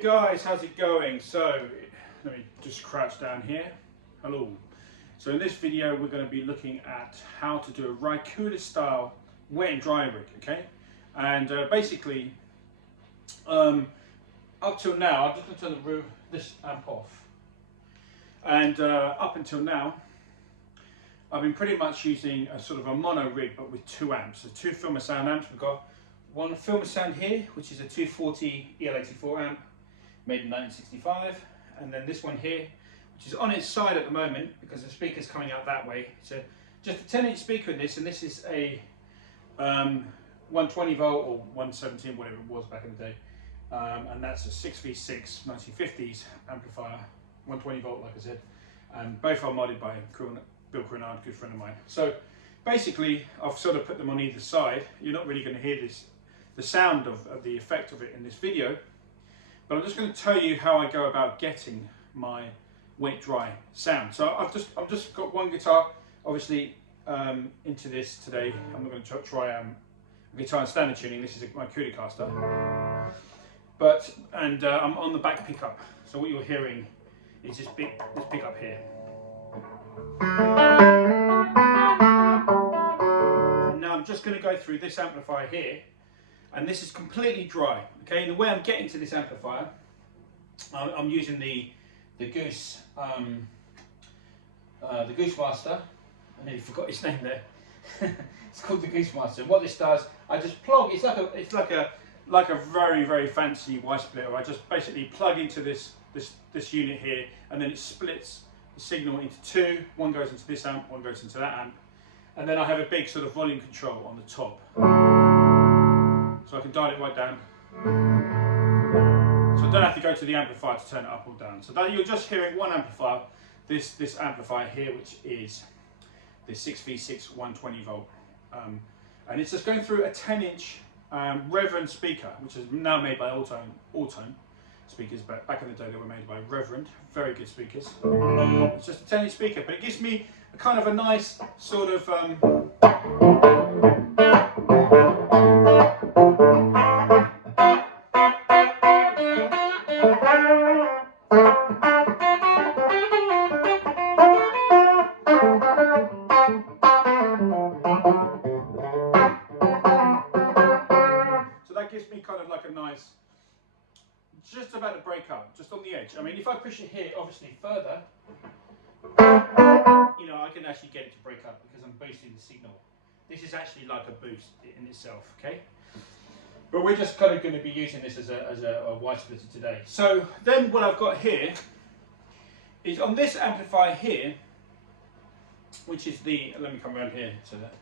guys, how's it going? So let me just crouch down here. Hello. So in this video we're going to be looking at how to do a Ry Cooder style wet and dry rig, okay? And basically up till now, I'm just going to turn this amp off, and up until now I've been pretty much using a sort of a mono rig but with two amps, so two Filmer Sound amps. We've got one Filmer Sound here, which is a 240 EL84 amp made in 1965, and then this one here, which is on its side at the moment because the speaker's coming out that way. So just a 10-inch speaker in this, and this is a 120 volt or 117, whatever it was back in the day, and that's a 6v6 1950s amplifier, 120 volt, like I said, and both are modded by Bill Cronard, a good friend of mine. So basically I've sort of put them on either side. You're not really going to hear the sound of the effect of it in this video, but I'm just going to tell you how I go about getting my wet dry sound. So I've just got one guitar obviously into this today. I'm not going to try guitar and standard tuning. This is my Coodercaster, and I'm on the back pickup. So what you're hearing is this pickup here. And now I'm just going to go through this amplifier here, and this is completely dry. Okay, and the way I'm getting to this amplifier, I'm using the Goose Master. I nearly forgot his name there. It's called the Goose Master. What this does, I just plug. It's like a very, very fancy Y splitter. I just basically plug into this unit here, and then it splits the signal into two. One goes into this amp, one goes into that amp, and then I have a big sort of volume control on the top, so I can dial it right down. So I don't have to go to the amplifier to turn it up or down. So that you're just hearing one amplifier, this amplifier here, which is the 6v6 120 volt, and it's just going through a 10-inch Reverend speaker, which is now made by Alltone speakers, but back in the day they were made by Reverend. Very good speakers. It's just a 10-inch speaker, but it gives me a kind of a nice sort of so that gives me kind of like a nice, just about to break up, just on the edge. I mean, if I push it here, obviously further, you know, I can actually get it to break up because I'm boosting the signal. This is actually like a boost in itself, okay? But we're just kind of going to be using this as a Y splitter today. So then what I've got here is on this amplifier here, which is let me come around here so that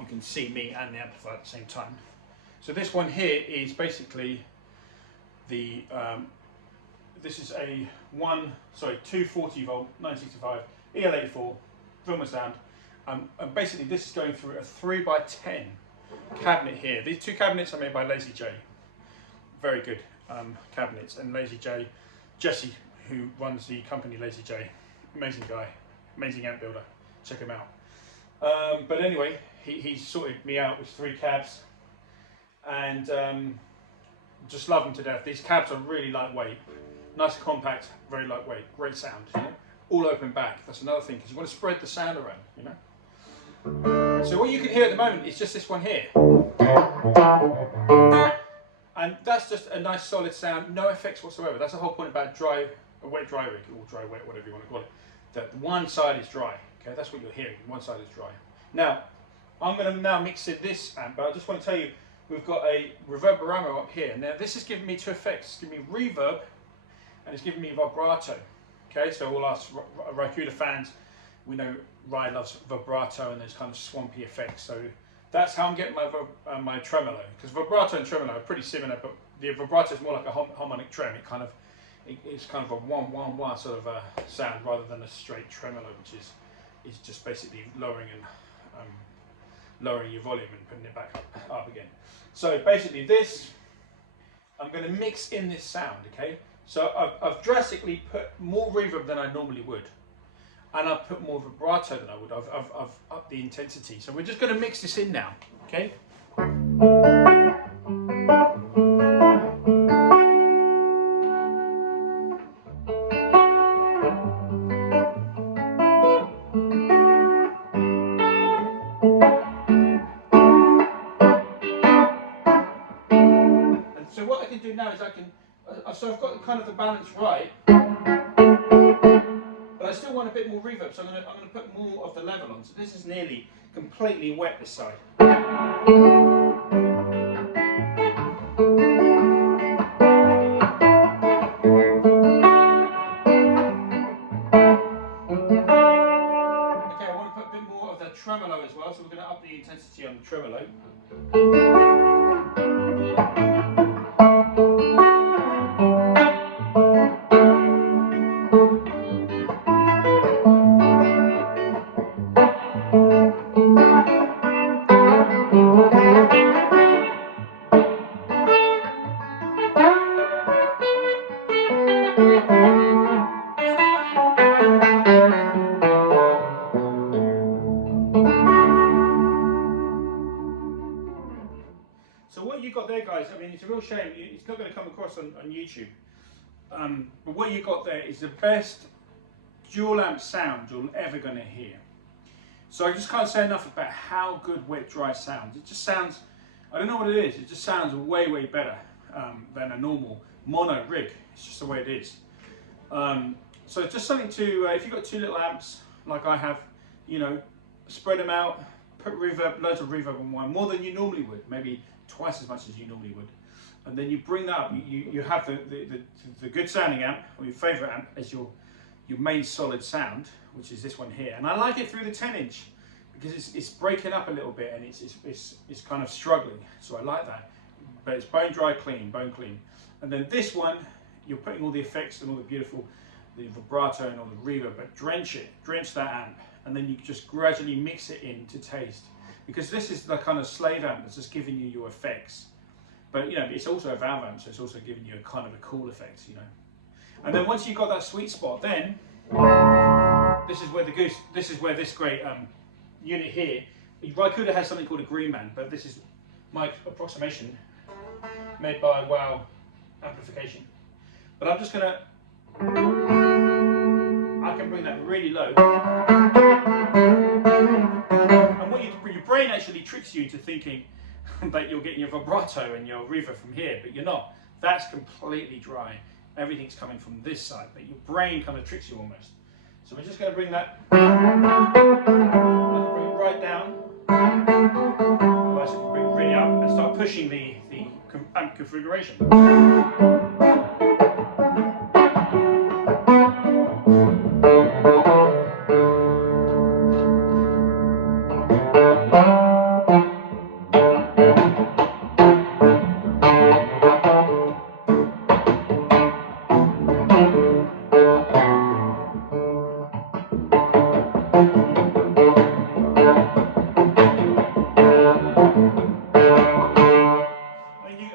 you can see me and the amplifier at the same time. So this one here is basically the this is a 240 volt 965 EL84 Filmer Sound, and basically this is going through a 3x10 cabinet here. These two cabinets are made by Lazy J, very good cabinets, and Lazy J, Jesse, who runs the company Lazy J, amazing guy, amazing amp builder, check him out. But anyway, he sorted me out with 3 cabs, and just love them to death. These cabs are really lightweight, nice and compact, very lightweight, great sound, you know? All open back. That's another thing, because you want to spread the sound around, you know. So what you can hear at the moment is just this one here, and that's just a nice solid sound, no effects whatsoever. That's the whole point about a wet dry rig, or dry wet, whatever you want to call it. That one side is dry. Okay, that's what you're hearing. One side is dry. Now I'm going to now mix in this amp, but I just want to tell you, we've got a reverberamo up here. Now this is giving me two effects. It's giving me reverb, and it's giving me vibrato. Okay, so all us Ry Cooder fans, we know Ry loves vibrato and those kind of swampy effects. So that's how I'm getting my tremolo, because vibrato and tremolo are pretty similar, but the vibrato is more like a harmonic trem. It's kind of a wah sort of a sound rather than a straight tremolo, which is just basically lowering your volume and putting it back up again. So basically this, I'm going to mix in this sound, okay? So I've drastically put more reverb than I normally would, and I've put more vibrato than I would. I've upped the intensity. So we're just going to mix this in now, okay? so what I can do now is I can, so I've got kind of the balance right, but I still want a bit more reverb, so I'm going to put more of the level on. So this is nearly completely wet this side. Okay, I want to put a bit more of the tremolo as well, so we're going to up the intensity on the tremolo. So what you got there, guys, I mean, it's a real shame, it's not going to come across on YouTube. But what you got there is the best dual amp sound you're ever going to hear. So I just can't say enough about how good wet dry sounds. It just sounds, I don't know what it is, it just sounds way, way better than a normal mono rig. It's just the way it is. So it's just something to, if you've got two little amps like I have, you know, spread them out, put reverb, loads of reverb on one, more than you normally would, maybe twice as much as you normally would. And then you bring that up, you have the good sounding amp, or your favourite amp, as your main solid sound, which is this one here. And I like it through the 10-inch because it's breaking up a little bit and it's kind of struggling. So I like that. But it's bone dry clean, bone clean. And then this one, you're putting all the effects and all the beautiful, the vibrato and all the reverb, but drench that amp. And then you just gradually mix it in to taste. Because this is the kind of slave amp that's just giving you your effects. But you know, it's also a valve amp, so it's also giving you a kind of a cool effect, you know. And then once you've got that sweet spot, then this is where this great unit here, Ry Cooder has something called a green band, but this is my approximation made by Wow Amplification. But I'm just gonna, I can bring that really low. And what your brain actually tricks you into thinking that you're getting your vibrato and your reverb from here, but you're not. That's completely dry. Everything's coming from this side, but your brain kind of tricks you almost. So we're just going to bring that, bring it right down. Otherwise you can bring it really up and start pushing the amp configuration.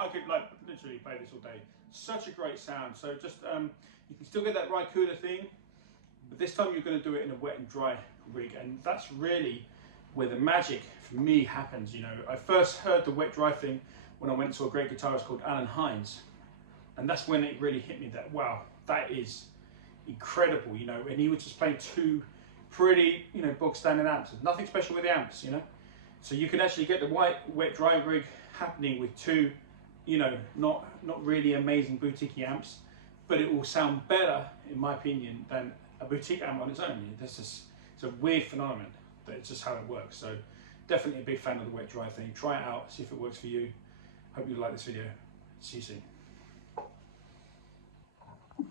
I could like literally play this all day. Such a great sound. So just you can still get that Ry Cooder thing, but this time you're going to do it in a wet and dry rig, and that's really where the magic for me happens. You know, I first heard the wet dry thing when I went to a great guitarist called Alan Hines, and that's when it really hit me that wow, that is incredible. You know, and he was just playing two pretty, you know, bog standard amps. There's nothing special with the amps, you know. So you can actually get the wet dry rig happening with two, you know, not really amazing boutique amps, but it will sound better, in my opinion, than a boutique amp on its own. It's a weird phenomenon, but it's just how it works. So definitely a big fan of the wet dry thing. Try it out, see if it works for you. Hope you like this video. See you soon.